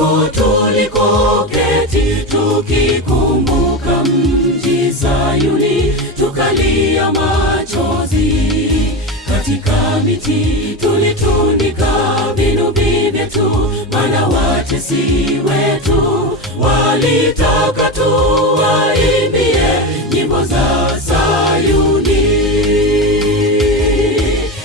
ndiko tulikoketi, tukikumbuka mji Sayuni, tukalia machozi. Katika miti tulitundika vinubi vyetu, maana watesi wetu walitaka tuwaimbie nyimbo za Sayuni.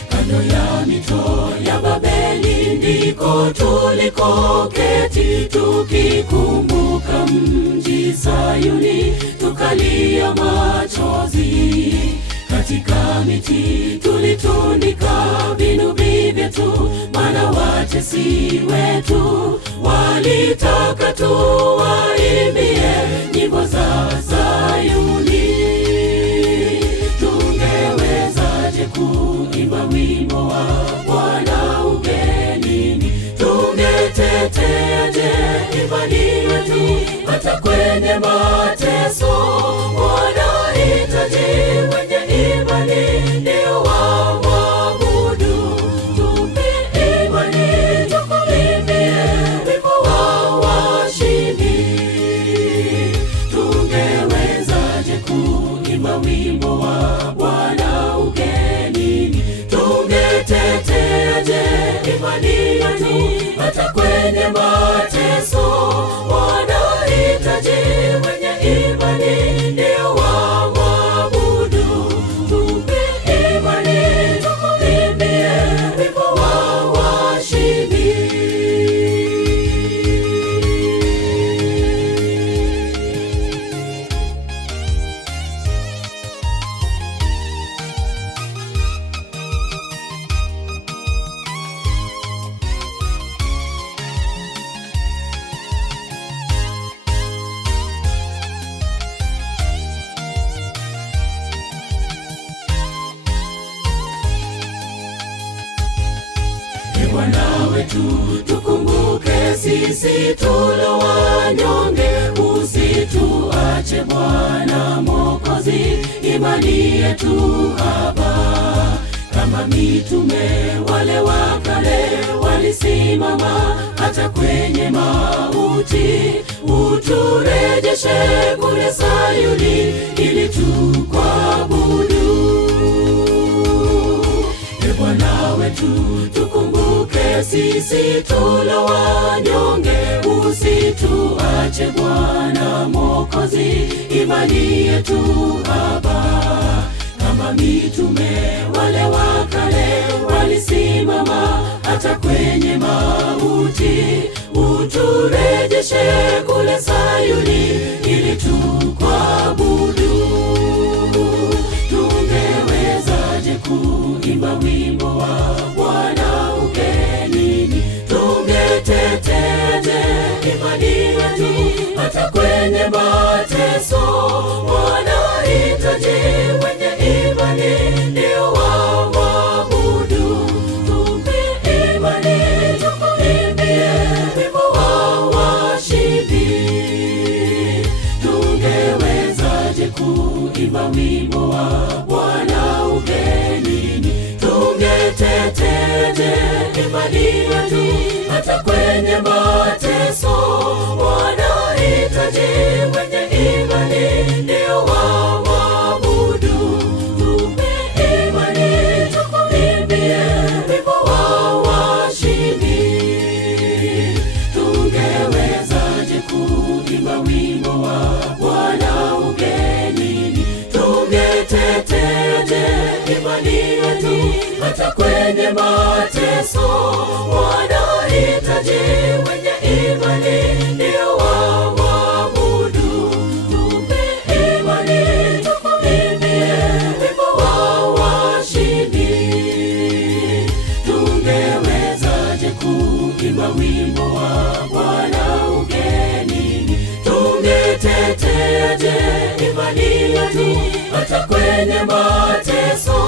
Kando ya mito ya Babeli ndiko tulikoketi, tukikumbuka mji Sayuni, tukalia machozi. Katika miti tulitundika vinubi vyetu, maana watesi wetu walitaka tuwaimbie nyimbo za Sayuni. Tungewezaje kuimba wimbo wa Bwana ugenini? Tungeteteaje imani yetu hata kwenye mateso? Wanahitaji wenye imani ndio wamwabudu. Tupe imani tukuimbie wimbo wa washindi. Tungewezaje kuimba wimbo wa Bwana ugenini? Tungeteteaje imani yetu hata kwenye mateso? Wanahitaji wenye imani ndio wamwabudu. Tupe imani tukuimbie wimbo wa washindi. Bwana wetu, tukumbuke sisi tulo wanyonge, usituache Bwana Mwokozi, imani yetu haba. Kama mitume wale wa kale walisimama hata kwenye mauti, uturejeshe kule Sayuni ili tukuabudu. Bwana wetu, tukumbuke sisi tulo wanyonge, usituache Bwana Mwokozi, imani yetu haba. Kama mitume wale wa kale walisimama hata kwenye mauti, uturejeshe kule Sayuni ili tukuabudu. Tungewezaje kuimba wimbo wa Bwana ugenini? Tungeteteaje imani yetu hata kwenye mateso? Wanahitaji wenye imani ndio wamwabudu. Tupe imani tukuimbie wimbo wa washindi. Tungewezaje kuimba wimbo wa Bwana ugenini? Tungeteteaje imani yetu hata kwenye mateso? Wanahitaji wenye imani ndio wamwabudu. Tupe imani tukuimbie wimbo wa washindi. Tungewezaje kuimba wimbo wa Bwana ugenini? Tungeteteaje imani yetu hata kwenye mateso? Wanahitaji wenye imani ndio wamwabudu. Tupe imani tukuimbie wimbo wa washindi. Tungewezaje kuimba wimbo wa Bwana ugenini? Tungeteteaje imani yetu hata kwenye mateso?